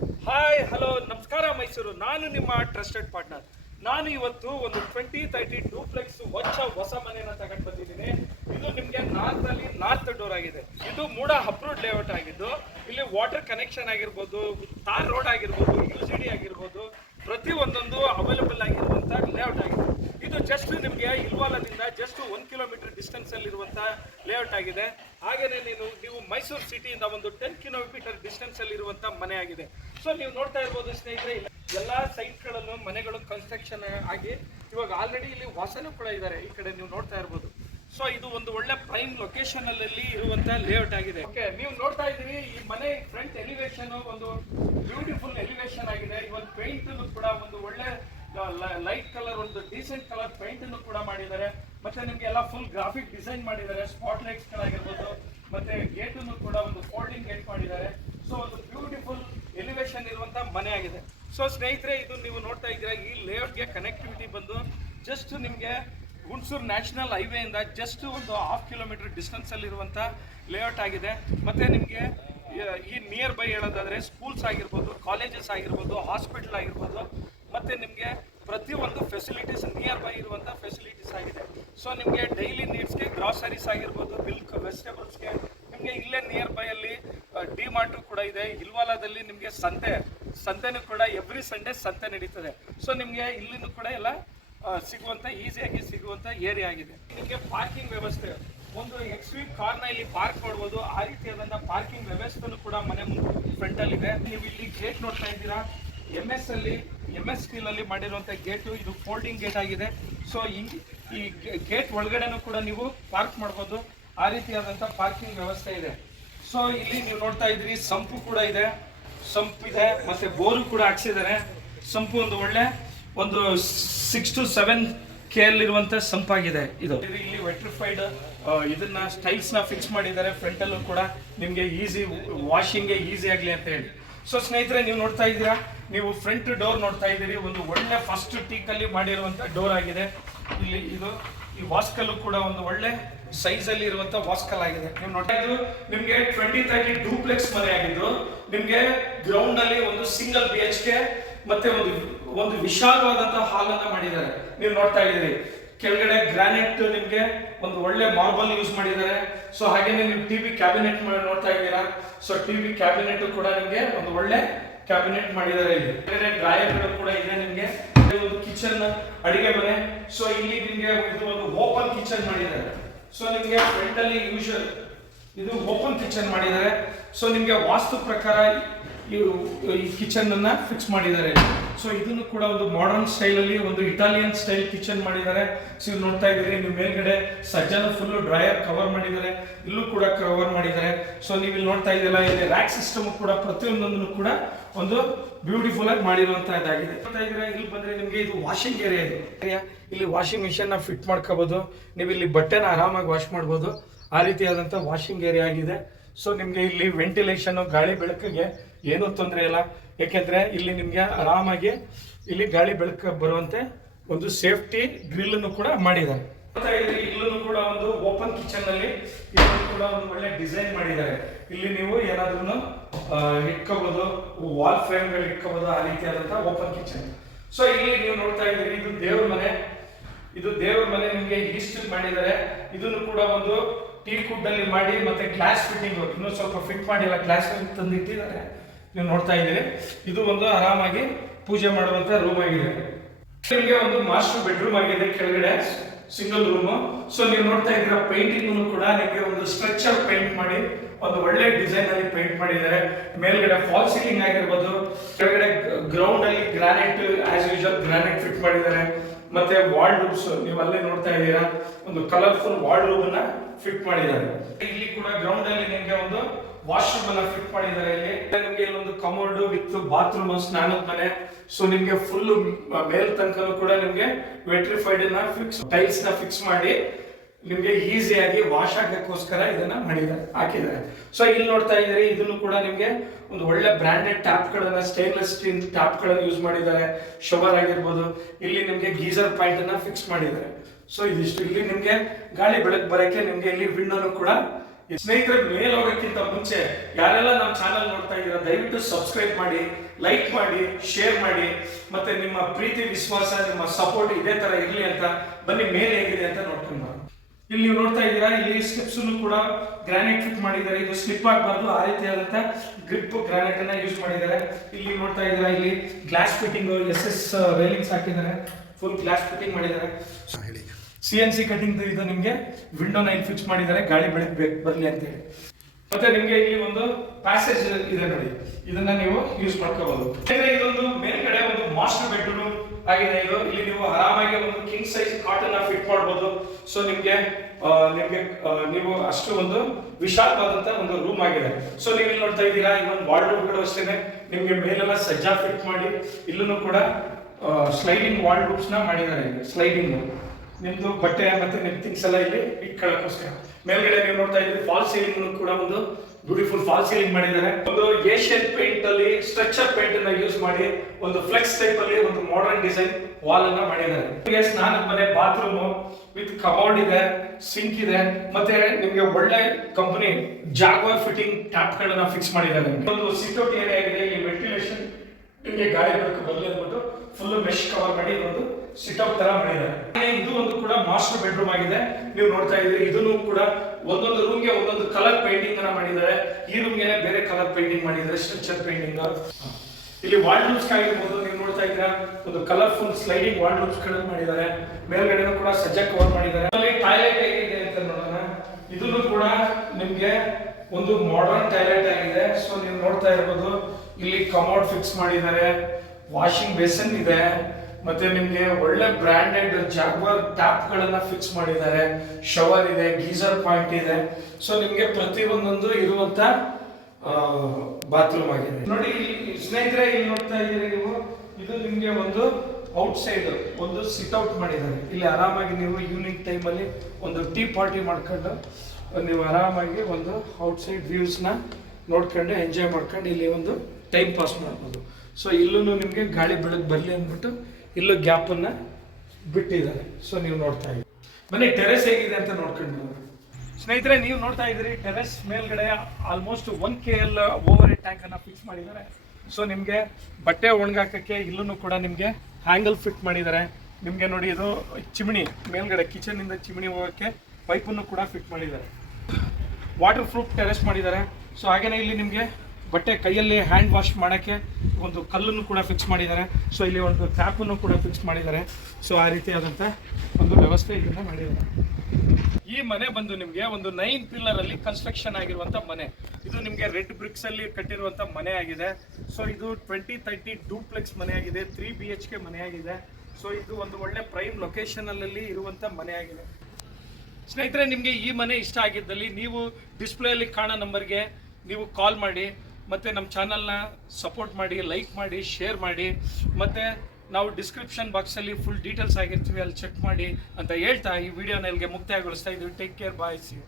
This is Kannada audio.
ಹಾಯ್ ಹಲೋ ನಮಸ್ಕಾರ ಮೈಸೂರು. ನಾನು ನಿಮ್ಮ ಟ್ರಸ್ಟೆಡ್ ಪಾರ್ಟ್ನರ್. ನಾನು ಇವತ್ತು ಒಂದು 2030 ಡೂಪ್ಲೆಕ್ಸ್ ಹೊಸ ಮನೆಯನ್ನು ತಗೊಂಡು ಬಂದಿದ್ದೀನಿ. ಇದು ನಿಮಗೆ ನಾರ್ತ್ ಡೋರ್ ಆಗಿದೆ. ಇದು ಮೂಡ ಅಪ್ರೂವ್ಡ್ ಲೇಔಟ್ ಆಗಿದ್ದು, ಇಲ್ಲಿ ವಾಟರ್ ಕನೆಕ್ಷನ್ ಆಗಿರ್ಬೋದು, ತಾರ್ ರೋಡ್ ಆಗಿರ್ಬೋದು, UGD ಆಗಿರ್ಬೋದು, ಪ್ರತಿ ಒಂದೊಂದು ಅವೈಲಬಲ್ ಆಗಿರುವಂಥ ಲೇಔಟ್ ಆಗಿದೆ. ಇದು ಜಸ್ಟ್ ನಿಮಗೆ ಇಲ್ವಾಲದಿಂದ ಜಸ್ಟ್ 1 ಕಿಲೋಮೀಟರ್ ಡಿಸ್ಟೆನ್ಸ್ ಅಲ್ಲಿ ಇರುವಂಥ ಲೇಔಟ್ ಆಗಿದೆ. ಹಾಗೆಯೇ ನೀವು ಮೈಸೂರು ಸಿಟಿಯಿಂದ ಒಂದು 10 ಕಿಲೋಮೀಟರ್ ಡಿಸ್ಟೆನ್ಸ್ ಅಲ್ಲಿ ಇರುವಂಥ ಮನೆ ಆಗಿದೆ. ಸೊ ನೀವು ನೋಡ್ತಾ ಇರ್ಬೋದು ಸ್ನೇಹಿತರೆ, ಎಲ್ಲ ಸೈಟ್ಗಳಲ್ಲೂ ಮನೆಗಳು ಕನ್ಸ್ಟ್ರಕ್ಷನ್ ಆಗಿ ಇವಾಗ ಆಲ್ರೆಡಿ ಇಲ್ಲಿ ವಾಸನೂ ಕೂಡ ಇದ್ದಾರೆ. ಈ ಕಡೆ ನೀವು ನೋಡ್ತಾ ಇರ್ಬೋದು. ಸೊ ಇದು ಒಂದು ಒಳ್ಳೆ ಪ್ರೈಮ್ ಲೊಕೇಶನ್ ಅಲ್ಲಿ ಇರುವಂತ ಲೇಔಟ್ ಆಗಿದೆ. ಓಕೆ, ನೀವು ನೋಡ್ತಾ ಇದ್ದೀರಿ ಈ ಮನೆ ಫ್ರಂಟ್ ಎಲಿವೇಶನ್ ಒಂದು ಬ್ಯೂಟಿಫುಲ್ ಎಲಿವೇಶನ್ ಆಗಿದೆ. ಇವತ್ತು ಪೇಂಟ್ ಕೂಡ ಒಂದು ಒಳ್ಳೆ ಲೈಟ್ ಕಲರ್, ಒಂದು ಡೀಸೆಂಟ್ ಕಲರ್ ಪೇಂಟ್ ಕೂಡ ಮಾಡಿದ್ದಾರೆ. ಮತ್ತೆ ನಿಮ್ಗೆ ಎಲ್ಲ ಫುಲ್ ಗ್ರಾಫಿಕ್ ಡಿಸೈನ್ ಮಾಡಿದ್ದಾರೆ. ಸ್ಪಾಟ್ ಲೈಟ್ಸ್ ಗಳಾಗಿರ್ಬೋದು, ಮತ್ತೆ ಗೇಟ್ ಕೂಡ ಒಂದು ಫೋಲ್ಡಿಂಗ್ ಗೇಟ್ ಮಾಡಿದ್ದಾರೆ. ಸೊ ಒಂದು ಬ್ಯೂಟಿಫುಲ್ ಎಲಿವೇಶನ್ ಇರುವಂತ ಮನೆ ಆಗಿದೆ. ಸೊ ಸ್ನೇಹಿತರೆ, ಇದು ನೀವು ನೋಡ್ತಾ ಇದ್ದೀರಾ, ಈ ಲೇಔಟ್ಗೆ ಕನೆಕ್ಟಿವಿಟಿ ಬಂದು ಜಸ್ಟ್ ನಿಮಗೆ ಹುಣಸೂರು ನ್ಯಾಷನಲ್ ಹೈವೇ ಇಂದ ಜಸ್ಟ್ ಒಂದು 1/2 ಕಿಲೋಮೀಟರ್ ಡಿಸ್ಟೆನ್ಸ್ ಅಲ್ಲಿ ಇರುವಂತ ಲೇಔಟ್ ಆಗಿದೆ. ಮತ್ತೆ ನಿಮಗೆ ಈ ನಿಯರ್ ಬೈ ಹೇಳೋದಾದ್ರೆ ಸ್ಕೂಲ್ಸ್ ಆಗಿರ್ಬೋದು, ಕಾಲೇಜಸ್ ಆಗಿರ್ಬೋದು, ಹಾಸ್ಪಿಟಲ್ ಆಗಿರ್ಬೋದು, ಮತ್ತೆ ನಿಮಗೆ ಪ್ರತಿಯೊಂದು ಫೆಸಿಲಿಟೀಸ್ ನಿಯರ್ ಬೈ ಇರುವಂಥ ಫೆಸಿಲಿಟೀಸ್ ಆಗಿದೆ. ಸೊ ನಿಮಗೆ ಡೈಲಿ ನೀಡ್ಸ್ಗೆ ಗ್ರಾಸರೀಸ್ ಆಗಿರ್ಬೋದು, ಮಿಲ್ಕ್, ವೆಜಿಟೇಬಲ್ಸ್ಗೆ ನಿಮಗೆ ಇಲ್ಲೇ ನಿಯರ್ ಬೈ ಅಲ್ಲಿ ಡಿ ಮಾರ್ಟು ಕೂಡ ಇದೆ. ಇಲ್ವಾಲದಲ್ಲಿ ನಿಮಗೆ ಸಂತೆನೂ ಕೂಡ ಎವ್ರಿ ಸಂಡೇ ಸಂತೆ ನಡೀತದೆ. ಸೊ ನಿಮಗೆ ಇಲ್ಲಿಂದ ಕೂಡ ಎಲ್ಲ ಸಿಗುವಂಥ ಈಸಿಯಾಗಿ ಸಿಗುವಂಥ ಏರಿಯಾ ಆಗಿದೆ. ನಿಮಗೆ ಪಾರ್ಕಿಂಗ್ ವ್ಯವಸ್ಥೆ, ಒಂದು XV ಕಾರ್ನ ಇಲ್ಲಿ ಪಾರ್ಕ್ ಮಾಡ್ಬೋದು. ಆ ರೀತಿಯಾದಂಥ ಪಾರ್ಕಿಂಗ್ ವ್ಯವಸ್ಥೆನೂ ಕೂಡ ಮನೆ ಫ್ರಂಟ್ ಅಲ್ಲಿ ಇದೆ. ನೀವು ಇಲ್ಲಿ ಗೇಟ್ ನೋಡ್ತಾ ಇದ್ದೀರಾ, MS ಸ್ಟೀಲ್ ಅಲ್ಲಿ ಮಾಡಿರುವಂಥ ಗೇಟು. ಇದು ಫೋಲ್ಡಿಂಗ್ ಗೇಟ್ ಆಗಿದೆ. ಸೊ ಈ ಗೇಟ್ ಒಳಗಡೆನೂ ಕೂಡ ನೀವು ಪಾರ್ಕ್ ಮಾಡ್ಬೋದು. ಆ ರೀತಿಯಾದಂಥ ಪಾರ್ಕಿಂಗ್ ವ್ಯವಸ್ಥೆ ಇದೆ. ಸೊ ಇಲ್ಲಿ ನೀವು ನೋಡ್ತಾ ಇದ್ರಿ, ಸಂಪು ಕೂಡ ಇದೆ, ಸಂಪ್ ಇದೆ, ಮತ್ತೆ ಬೋರು ಕೂಡ ಹಾಕ್ಸಿದ್ದಾರೆ. ಸಂಪು ಒಂದು ಒಳ್ಳೆ ಒಂದು 6 to 7 KL ಇರುವಂತ ಸಂಪ್ ಆಗಿದೆ. ಇದು ಇಲ್ಲಿ ವೆಟ್ರಿಫೈಡ್ ಇದನ್ನ ಸ್ಟೈಲ್ಸ್ ನ ಫಿಕ್ಸ್ ಮಾಡಿದ್ದಾರೆ. ಫ್ರಂಟ್ ಅಲ್ಲೂ ಕೂಡ ನಿಮ್ಗೆ ಈಸಿ ವಾಷಿಂಗ್ ಈಸಿ ಆಗ್ಲಿ ಅಂತ ಹೇಳಿ. ಸೊ ಸ್ನೇಹಿತರೆ, ನೀವು ನೋಡ್ತಾ ಇದ್ದೀರಾ, ನೀವು ಫ್ರಂಟ್ ಡೋರ್ ನೋಡ್ತಾ ಇದ್ದೀರಿ. ಒಂದು ಒಳ್ಳೆ ಫಸ್ಟ್ ಟೀಕ್ ಅಲ್ಲಿ ಮಾಡಿರುವಂತ ಡೋರ್ ಆಗಿದೆ. ಇಲ್ಲಿ ಈ ವಾಸ್ಕಲ್ಲು ಕೂಡ ಒಂದು ಒಳ್ಳೆ ಸೈಜ್ ಅಲ್ಲಿ ಇರುವಂತ ವಾಸ್ಕಲ್ ಆಗಿದೆ. ನೀವು ನೋಡ್ತಾ ಇದ್ದು ನಿಮ್ಗೆ 2030 ಡೂಪ್ಲೆಕ್ಸ್ ಮನೆ ಆಗಿದ್ದು, ನಿಮ್ಗೆ ಗ್ರೌಂಡ್ ಅಲ್ಲಿ ಒಂದು ಸಿಂಗಲ್ BHK ಮತ್ತೆ ಒಂದು ವಿಶಾಲವಾದಂತಹ ಹಾಲ್ ಅನ್ನ ಮಾಡಿದ್ದಾರೆ. ನೀವು ನೋಡ್ತಾ ಇದ್ದೀರಿ, ಕೆಳಗಡೆ ಗ್ರಾನೈಟ್ ನಿಮ್ಗೆ ಒಂದು ಒಳ್ಳೆ ಮಾರ್ಬಲ್ ಯೂಸ್ ಮಾಡಿದ್ದಾರೆ. ಸೊ ಹಾಗೇನೆ ನೀವು TV ಕ್ಯಾಬಿನೆಟ್ ನೋಡ್ತಾ ಇದ್ದೀರಾ. ಸೊ TV ಕ್ಯಾಬಿನೆಟ್ ಕೂಡ ನಿಮ್ಗೆ ಒಂದು ಒಳ್ಳೆ ಕ್ಯಾಬಿನೆಟ್ ಮಾಡಿದ್ದಾರೆ. ಇಲ್ಲಿ ಡ್ರಾಯರ್ಗಳು ಕೂಡ ಇದೆ. ನಿಮ್ಗೆ ಒಂದು ಕಿಚನ್, ಅಡಿಗೆ ಮನೆ. ಸೊ ಇಲ್ಲಿ ನಿಮ್ಗೆ ಇದು ಒಂದು ಓಪನ್ ಕಿಚನ್ ಮಾಡಿದ್ದಾರೆ. ಸೊ ನಿಮ್ಗೆ ಫ್ರಂಟ್ ಅಲ್ಲಿ ಯೂಶುವಲ್ ಇದು ಓಪನ್ ಕಿಚನ್ ಮಾಡಿದ್ದಾರೆ. ಸೊ ನಿಮ್ಗೆ ವಾಸ್ತು ಪ್ರಕಾರ ಈ ಕಿಚನ್ ಅನ್ನ ಫಿಕ್ಸ್ ಮಾಡಿದ್ದಾರೆ. ಸೊ ಇದನ್ನು ಕೂಡ ಒಂದು ಮಾಡರ್ನ್ ಸ್ಟೈಲ್ ಅಲ್ಲಿ ಒಂದು ಇಟಾಲಿಯನ್ ಸ್ಟೈಲ್ ಕಿಚನ್ ಮಾಡಿದ್ದಾರೆ. ಸೊ ನೀವು ನೋಡ್ತಾ ಇದ್ದೀರಿ, ನೀವು ಮೇಲ್ಗಡೆ ಸಜ್ಜನ ಫುಲ್ ಡ್ರೈಯರ್ ಕವರ್ ಮಾಡಿದ್ದಾರೆ, ಇಲ್ಲೂ ಕೂಡ ಕವರ್ ಮಾಡಿದ್ದಾರೆ. ಸೊ ನೀವು ಇಲ್ಲಿ ನೋಡ್ತಾ ಇದ್ದೀರಾ, ಇಲ್ಲಿ ರ್ಯಾಕ್ ಸಿಸ್ಟಮ್ ಕೂಡ ಪ್ರತಿಯೊಂದನ್ನು ಕೂಡ ಒಂದು ಬ್ಯೂಟಿಫುಲ್ ಆಗಿ ಮಾಡಿರುವಂತಹದ್ದಾಗಿದೆ. ನೋಡ್ತಾ ಇದ್ದೀರಾ, ಇಲ್ಲಿ ಬಂದ್ರೆ ನಿಮ್ಗೆ ಇದು ವಾಷಿಂಗ್ ಏರಿಯಾ ಇದೆ. ಇಲ್ಲಿ ವಾಷಿಂಗ್ ಮಿಷನ್ ನ ಫಿಟ್ ಮಾಡ್ಕೋಬಹುದು. ನೀವು ಇಲ್ಲಿ ಬಟ್ಟೆನ ಆರಾಮಾಗಿ ವಾಶ್ ಮಾಡ್ಬೋದು. ಆ ರೀತಿಯಾದಂಥ ವಾಷಿಂಗ್ ಏರಿಯಾ ಆಗಿದೆ. ಸೊ ನಿಮ್ಗೆ ಇಲ್ಲಿ ವೆಂಟಿಲೇಷನ್, ಗಾಳಿ ಬೆಳಕಿಗೆ ಏನೂ ತೊಂದರೆ ಇಲ್ಲ. ಯಾಕೆಂದ್ರೆ ಇಲ್ಲಿ ನಿಮ್ಗೆ ಆರಾಮಾಗಿ ಇಲ್ಲಿ ಗಾಳಿ ಬೆಳಕು ಬರುವಂತೆ ಒಂದು ಸೇಫ್ಟಿ ಗ್ರಿಲ್ ಅನ್ನು ಕೂಡ ಮಾಡಿದ್ದಾರೆ. ಇಲ್ಲೂ ಕೂಡ ಒಂದು ಓಪನ್ ಕಿಚನ್ ಅಲ್ಲಿ ಇದನ್ನು ಕೂಡ ಒಂದು ಒಳ್ಳೆ ಡಿಸೈನ್ ಮಾಡಿದ್ದಾರೆ. ಇಲ್ಲಿ ನೀವು ಏನಾದ್ರೂ ಇಟ್ಕೋಬಹುದು, ವಾಲ್ ಫ್ರೇಮ್ ಗಳು ಇಟ್ಕೋಬಹುದು. ಆ ರೀತಿಯಾದಂತಹ ಓಪನ್ ಕಿಚನ್. ಸೊ ಇಲ್ಲಿ ನೀವು ನೋಡ್ತಾ ಇದ್ದೀರಿ, ಇದು ದೇವ್ರ ಮನೆ ನಿಮ್ಗೆ ಈಸ್ಟ್ ಮಾಡಿದ್ದಾರೆ. ಇದನ್ನು ಕೂಡ ಒಂದು ಟೀಕ್ ವುಡ್ ಅಲ್ಲಿ ಮಾಡಿ ಮತ್ತೆ ಗ್ಲಾಸ್ ಫಿಟ್ಟಿಂಗ್ ಇನ್ನೂ ಸ್ವಲ್ಪ ಫಿಟ್ ಮಾಡಿಲ್ಲ, ಗ್ಲಾಸ್ ತಂದಿಟ್ಟಿದ್ದಾರೆ. ನೀವು ನೋಡ್ತಾ ಇದ್ದೀರಿ, ಇದು ಒಂದು ಆರಾಮಾಗಿ ಪೂಜೆ ಮಾಡುವಂತ ರೂಮ್ ಆಗಿದೆ. ನಿಮಗೆ ಒಂದು ಮಾಸ್ಟರ್ ಬೆಡ್ರೂಮ್ ಆಗಿದೆ, ಕೆಳಗಡೆ ಸಿಂಗಲ್ ರೂಮ್. ಸೊ ನೀವು ನೋಡ್ತಾ ಇದ್ದೀರಾ, ಪೇಂಟಿಂಗ್ ಕೂಡ ನಿಮಗೆ ಒಂದು ಸ್ಟ್ರಕ್ಚರ್ ಪೇಂಟ್ ಮಾಡಿ ಒಂದು ಒಳ್ಳೆ ಡಿಸೈನ್ ಅಲ್ಲಿ ಪೇಂಟ್ ಮಾಡಿದ್ದಾರೆ. ಮೇಲ್ಗಡೆ ಫಾಲ್ ಸೀಲಿಂಗ್ ಆಗಿರ್ಬೋದು, ಕೆಳಗಡೆ ಗ್ರೌಂಡ್ ಅಲ್ಲಿ granite as usual granite fit ಮಾಡಿದ್ದಾರೆ. ಮತ್ತೆ ವಾರ್ಡ್ರೂಬ್ಸ್ ನೀವು ಅಲ್ಲೇ ನೋಡ್ತಾ ಇದ್ದೀರಾ, ಒಂದು ಕಲರ್ಫುಲ್ ವಾರ್ಡ್ರೂಬ್ ಅನ್ನ ಫಿಟ್ ಮಾಡಿದ್ದಾರೆ. ಇಲ್ಲಿ ಕೂಡ ಗ್ರೌಂಡ್ ಅಲ್ಲಿ ನಿಮಗೆ ಒಂದು ವಾಶ್ರೂಮ್ ಅನ್ನ ಫಿಟ್ ಮಾಡಿದ್ದಾರೆ. ಇಲ್ಲಿ ನಿಮಗೆ ಇಲ್ಲೊಂದು ಕಮೋಡ್ ವಿತ್ ಬಾತ್ರೂಮ್, ಸ್ನಾನದ ಮನೆ. ಸೊ ನಿಮ್ಗೆ ಫುಲ್ ಮೇಲ್ ತನಕನೂ ಕೂಡ ನಿಮ್ಗೆ ವೆಟ್ರಿಫೈಡ್ ನ ಫಿಕ್ಸ್ ಟೈಲ್ಸ್ ನ ಫಿಕ್ಸ್ ಮಾಡಿ ನಿಮ್ಗೆ ಈಸಿಯಾಗಿ ವಾಶ್ ಆಗಕ್ಕೋಸ್ಕರ ಇದನ್ನ ಹಾಕಿದ್ದಾರೆ. ಸೊ ಇಲ್ಲಿ ನೋಡ್ತಾ ಇದ್ದೀರಿ, ಇದನ್ನು ಕೂಡ ನಿಮ್ಗೆ ಒಂದು ಒಳ್ಳೆ ಬ್ರಾಂಡೆಡ್ ಟ್ಯಾಪ್ ಗಳನ್ನ, ಸ್ಟೇನ್ಲೆಸ್ ಸ್ಟೀಲ್ ಟ್ಯಾಪ್ ಗಳನ್ನ ಯೂಸ್ ಮಾಡಿದ್ದಾರೆ. ಶವರ್ ಆಗಿರ್ಬೋದು, ಇಲ್ಲಿ ನಿಮ್ಗೆ ಗೀಸರ್ ಪಾಯಿಂಟ್ ಅನ್ನ ಫಿಕ್ಸ್ ಮಾಡಿದ್ದಾರೆ. ಸೊ ಇದಿಷ್ಟು. ಇಲ್ಲಿ ನಿಮ್ಗೆ ಗಾಳಿ ಬೆಳಕು ಬರಕ್ಕೆ ನಿಮ್ಗೆ ಇಲ್ಲಿ ವಿಂಡೋನು ಕೂಡ ಸ್ನೇಹಿತರೆ, ಮೇಲ್ ಹೋಗೋಕ್ಕಿಂತ ಮುಂಚೆ ಯಾರೆಲ್ಲ ನಮ್ಮ ಚಾನಲ್ ನೋಡ್ತಾ ಇದ್ದೀರಾ ದಯವಿಟ್ಟು ಸಬ್ಸ್ಕ್ರೈಬ್ ಮಾಡಿ, ಲೈಕ್ ಮಾಡಿ, ಶೇರ್ ಮಾಡಿ, ಮತ್ತೆ ನಿಮ್ಮ ಪ್ರೀತಿ ವಿಶ್ವಾಸ ನಿಮ್ಮ ಸಪೋರ್ಟ್ ಇದೇ ತರ ಇರಲಿ ಅಂತ ಬನ್ನಿ ಮೇಲ್ ಹೇಗಿದೆ ಅಂತ ನೋಡ್ಕೊಂಡು ಬರೋಣ. ಇಲ್ಲಿ ನೀವು ನೋಡ್ತಾ ಇದ್ದೀರಾ, ಇಲ್ಲಿ ಸ್ಟೆಪ್ಸ್ ಕೂಡ ಗ್ರಾನೈಟ್ ಫಿಟ್ ಮಾಡಿದ್ದಾರೆ. ಇದು ಸ್ಲಿಪ್ ಆಗಬಾರ್ದು ಆ ರೀತಿಯಾದಂತ ಗ್ರಿಪ್ ಗ್ರಾನೈಟ್ ಅನ್ನ ಯೂಸ್ ಮಾಡಿದ್ದಾರೆ. ಇಲ್ಲಿ ನೋಡ್ತಾ ಇದ್ದೀರಾ, ಇಲ್ಲಿ ಗ್ಲಾಸ್ ಫಿಟ್ಟಿಂಗ್ SS ರೈಲಿಂಗ್ಸ್ ಹಾಕಿದ್ದಾರೆ, ಫುಲ್ ಗ್ಲಾಸ್ ಫಿಟ್ಟಿಂಗ್ ಮಾಡಿದ್ದಾರೆ. CNC ಕಟಿಂಗ್ ಇದು ನಿಮಗೆ ವಿಂಡೋ 9 ಫಿಕ್ಸ್ ಮಾಡಿದ್ದಾರೆ, ಗಾಳಿ ಬೆಳಕು ಬರಲಿ ಅಂತ ಹೇಳಿ. ಮತ್ತೆ ನಿಮಗೆ ಇಲ್ಲಿ ಒಂದು ಪ್ಯಾಸೇಜ್ ಇದೆ ನೋಡಿ, ಇದನ್ನ ನೀವು ಯೂಸ್ ಮಾಡ್ಕೋಬಹುದು. ಇದೊಂದು ಮೇಲ್ಗಡೆ ಒಂದು ಮಾಸ್ಟರ್ ಬೆಡ್ರೂಮ್ ಆಗಿದೆ. ಇದು ಇಲ್ಲಿ ನೀವು ಆರಾಮಾಗಿ ಒಂದು ಕಿಂಗ್ ಸೈಜ್ ಕಾಟ್ ಅನ್ನ ಫಿಟ್ ಮಾಡಬಹುದು. ಸೊ ನಿಮ್ಗೆ ನೀವು ಅಷ್ಟು ಒಂದು ವಿಶಾಲವಾದಂತ ಒಂದು ರೂಮ್ ಆಗಿದೆ. ಸೊ ನೀವು ಇಲ್ಲಿ ನೋಡ್ತಾ ಇದ್ದೀರಾ, ಈ ಒಂದು ವಾರ್ಡ್ರೋಬ್ಗಳು ಅಷ್ಟೇನೆ ನಿಮ್ಗೆ ಮೇಲೆಲ್ಲ ಸಜ್ಜಾ ಫಿಟ್ ಮಾಡಿ, ಇಲ್ಲೂ ಕೂಡ ಸ್ಲೈಡಿಂಗ್ ವಾರ್ಡ್ರೋಬ್ಸ್ ನ ಮಾಡಿದ್ದಾರೆ. ಸ್ಲೈಡಿಂಗ್ ನಿಮ್ದು ಬಟ್ಟೆ ಮತ್ತೆ ನಿಮ್ ಥಿಂಗ್ಸ್ ಎಲ್ಲ ಇಲ್ಲಿ ಇಟ್ಕೊಳ್ಳೋಕ್ಕೋಸ್ಕರ. ಮೇಲ್ಗಡೆ ನೀವು ನೋಡ್ತಾ ಇದ್ದೀರಿ, ಫಾಲ್ ಸೀಲಿಂಗ್ ಕೂಡ ಒಂದು ಬ್ಯೂಟಿಫುಲ್ ಫಾಲ್ ಸೀಲಿಂಗ್ ಮಾಡಿದ್ದಾರೆ. ಒಂದು ಏಷ್ಯನ್ ಪೇಂಟ್ ಅಲ್ಲಿ ಸ್ಟ್ರಕ್ಚರ್ ಪೇಂಟ್ ಅನ್ನ ಯೂಸ್ ಮಾಡಿ ಒಂದು ಫ್ಲೆಕ್ಸ್ ಟೈಪ್ ಅಲ್ಲಿ ಒಂದು ಮಾಡರ್ನ್ ಡಿಸೈನ್ ವಾಲ್ ಅನ್ನ ಮಾಡಿದ್ದಾರೆ. ಸ್ನಾನದ ಮನೆ, ಬಾತ್ರೂಮ್ ವಿತ್ ಕಮೋಡ್ ಇದೆ, ಸಿಂಕ್ ಇದೆ, ಮತ್ತೆ ನಿಮ್ಗೆ ಒಳ್ಳೆ ಕಂಪನಿ ಜಾಗ್ವಾರ್ ಫಿಟ್ಟಿಂಗ್ ಟ್ಯಾಪ್ ಗಳನ್ನ ಫಿಕ್ಸ್ ಮಾಡಿದ್ದಾರೆ. ಒಂದು ಸಿಟ್ಔಟ್ ಏರಿಯಾ ಆಗಿದೆ, ಇಲ್ಲಿ ವೆಂಟಿಲೇಷನ್ ನಿಮಗೆ ಗಾಳಿ ಬೆಳಕು ಬರಲಿ ಅಂದ್ಬಿಟ್ಟು ಫುಲ್ ಮೆಶ್ ಕವರ್ ಮಾಡಿ ಒಂದು ಸಿಟ್ಔಟ್ ತರ ಮಾಡಿದ್ದಾರೆ. ಇದು ಒಂದು ಕೂಡ ಮಾಸ್ಟರ್ ಬೆಡ್ರೂಮ್ ಆಗಿದೆ. ನೀವು ನೋಡ್ತಾ ಇದ್ದೀರಿ, ಇದನ್ನು ಕೂಡ ಒಂದೊಂದು ರೂಮ್ಗೆ ಒಂದೊಂದು ಕಲರ್ ಪೇಂಟಿಂಗ್ ಅನ್ನ ಮಾಡಿದ್ದಾರೆ. ಈ ರೂಮ್ಗೆ ಬೇರೆ ಕಲರ್ ಪೇಂಟಿಂಗ್ ಮಾಡಿದ್ದಾರೆ, ಸ್ಟ್ರಕ್ಚರ್ ಪೇಂಟಿಂಗ್. ಇಲ್ಲಿ ವಾರ್ಡ್ರೂಬ್ಸ್ ಆಗಿರ್ಬೋದು, ನೀವು ನೋಡ್ತಾ ಇದ್ದೀರಾ ಒಂದು ಕಲರ್ಫುಲ್ ಸ್ಲೈಡಿಂಗ್ ವಾರ್ಡ್ರೂಬ್ಸ್ ಗಳನ್ನು ಮಾಡಿದ್ದಾರೆ. ಮೇಲ್ಗಡೆನೂ ಕೂಡ ಸಜ್ಜ ಕವರ್ ಮಾಡಿದ್ದಾರೆ. ಅಲ್ಲಿ ಟಾಯ್ಲೆಟ್ ಹೇಗಿದೆ ಅಂತ ನೋಡೋಣ. ಇದನ್ನು ಕೂಡ ನಿಮ್ಗೆ ಒಂದು ಮಾಡರ್ನ್ ಟಾಯ್ಲೆಟ್ ಆಗಿದೆ. ಸೊ ನೀವು ನೋಡ್ತಾ ಇರ್ಬೋದು, ಇಲ್ಲಿ ಕಮೋಡ್ ಫಿಕ್ಸ್ ಮಾಡಿದ್ದಾರೆ, ವಾಷಿಂಗ್ ಬೇಸನ್ ಇದೆ, ಮತ್ತೆ ನಿಮ್ಗೆ ಒಳ್ಳೆ ಬ್ರಾಂಡೆಡ್ ಜಾಗ್ವಾರ್ ಟ್ಯಾಪ್ ಗಳನ್ನ ಫಿಕ್ಸ್ ಮಾಡಿದ್ದಾರೆ. ಶವರ್ ಇದೆ, ಗೀಸರ್ ಪಾಯಿಂಟ್ ಇದೆ. ಸೊ ನಿಮ್ಗೆ ಪ್ರತಿ ಒಂದೊಂದು ಇರುವಂತ ಬಾತ್ರೂಮ್ ಆಗಿದೆ. ನೋಡಿ ಸ್ನೇಹಿತರೆ, ಇಲ್ಲಿ ನೋಡ್ತಾ ಇದ್ದೀರಿ ನೀವು, ಇದು ನಿಮ್ಗೆ ಒಂದು ಔಟ್ ಸೈಡ್ ಒಂದು ಸಿಟ್ ಔಟ್ ಮಾಡಿದ್ದಾರೆ. ಇಲ್ಲಿ ಆರಾಮಾಗಿ ನೀವು ಈವ್ನಿಂಗ್ ಟೈಮ್ ಅಲ್ಲಿ ಒಂದು ಟೀ ಪಾರ್ಟಿ ಮಾಡ್ಕೊಂಡು ನೀವು ಆರಾಮಾಗಿ ಒಂದು ಔಟ್ ಸೈಡ್ ವ್ಯೂಸ್ ನ ನೋಡ್ಕೊಂಡು ಎಂಜಾಯ್ ಮಾಡ್ಕೊಂಡು ಇಲ್ಲಿ ಒಂದು ಟೈಮ್ ಪಾಸ್ ಮಾಡ್ಬೋದು. ಸೊ ಇಲ್ಲೂ ನಿಮ್ಗೆ ಗಾಳಿ ಬೆಳಕು ಬರಲಿ ಅಂದ್ಬಿಟ್ಟು ಇಲ್ಲೂ ಗ್ಯಾಪ್ ಅನ್ನ ಬಿಟ್ಟಿದ್ದಾರೆ. ಸೊ ನೀವು ನೋಡ್ತಾ ಇದ್ದೀರಿ. ಬನ್ನಿ ಟೆರೆಸ್ ಹೇಗಿದೆ ಅಂತ ನೋಡ್ಕೊಂಡು ಸ್ನೇಹಿತರೆ, ನೀವು ನೋಡ್ತಾ ಇದ್ದೀರಿ, ಟೆರೆಸ್ ಮೇಲ್ಗಡೆ almost 1 KL over head tank ಅನ್ನ ಫಿಕ್ಸ್ ಮಾಡಿದ್ದಾರೆ. ಸೊ ನಿಮ್ಗೆ ಬಟ್ಟೆ ಒಣಗಾಕಕ್ಕೆ ಇಲ್ಲೂ ಕೂಡ ನಿಮ್ಗೆ ಹ್ಯಾಂಗಲ್ ಫಿಟ್ ಮಾಡಿದ್ದಾರೆ. ನಿಮ್ಗೆ ನೋಡಿ, ಇದು ಚಿಮಣಿ ಮೇಲ್ಗಡೆ ಕಿಚನ್ ಇಂದ ಚಿಮಣಿ ಹೋಗಕ್ಕೆ ಪೈಪನ್ನು ಕೂಡ ಫಿಟ್ ಮಾಡಿದ್ದಾರೆ. ವಾಟರ್ ಪ್ರೂಫ್ ಟೆರೆಸ್ ಮಾಡಿದ್ದಾರೆ. ಸೊ ಹಾಗೇನೆ ಇಲ್ಲಿ ನಿಮ್ಗೆ ಬಟ್ಟೆ ಕೈಯಲ್ಲಿ ಹ್ಯಾಂಡ್ ವಾಶ್ ಮಾಡೋಕ್ಕೆ ಒಂದು ಕಲ್ಲನ್ನು ಕೂಡ ಫಿಕ್ಸ್ ಮಾಡಿದ್ದಾರೆ. ಸೊ ಇಲ್ಲಿ ಒಂದು ಟ್ಯಾಪನ್ನು ಕೂಡ ಫಿಕ್ಸ್ ಮಾಡಿದ್ದಾರೆ. ಸೊ ಆ ರೀತಿಯಾದಂಥ ಒಂದು ವ್ಯವಸ್ಥೆ ಇದನ್ನ ಮಾಡಿದ್ದಾರೆ. ಈ ಮನೆ ಬಂದು ನಿಮಗೆ ಒಂದು 9 ಪಿಲ್ಲರ್ ಅಲ್ಲಿ ಕನ್ಸ್ಟ್ರಕ್ಷನ್ ಆಗಿರುವಂತ ಮನೆ. ಇದು ನಿಮಗೆ ರೆಡ್ ಬ್ರಿಕ್ಸ್ ಅಲ್ಲಿ ಕಟ್ಟಿರುವಂತ ಮನೆ ಆಗಿದೆ. ಸೊ ಇದು 2030 ಡೂಪ್ಲೆಕ್ಸ್ ಮನೆ ಆಗಿದೆ, 3 BHK ಮನೆ ಆಗಿದೆ. ಸೊ ಇದು ಒಂದು ಒಳ್ಳೆ ಪ್ರೈಮ್ ಲೊಕೇಶನ್ ಅಲ್ಲಿ ಇರುವಂತ ಮನೆ ಆಗಿದೆ. ಸ್ನೇಹಿತರೆ, ನಿಮಗೆ ಈ ಮನೆ ಇಷ್ಟ ಆಗಿದ್ದಲ್ಲಿ ನೀವು ಡಿಸ್ಪ್ಲೇ ಅಲ್ಲಿ ಕಾಣೋ ನಂಬರ್ಗೆ ನೀವು ಕಾಲ್ ಮಾಡಿ, ಮತ್ತೆ ನಮ್ಮ ಚಾನಲ್ನ ಸಪೋರ್ಟ್ ಮಾಡಿ, ಲೈಕ್ ಮಾಡಿ, ಶೇರ್ ಮಾಡಿ, ಮತ್ತೆ ನಾವು ಡಿಸ್ಕ್ರಿಪ್ಷನ್ ಬಾಕ್ಸಲ್ಲಿ ಫುಲ್ ಡೀಟೇಲ್ಸ್ ಆಗಿರ್ತೀವಿ, ಅಲ್ಲಿ ಚೆಕ್ ಮಾಡಿ ಅಂತ ಹೇಳ್ತಾ ಈ ವಿಡಿಯೋನ ಇಲ್ಲಿಗೆ ಮುಕ್ತಾಯಗೊಳಿಸ್ತಾ ಇದ್ದೀವಿ. Take care, bye, see you.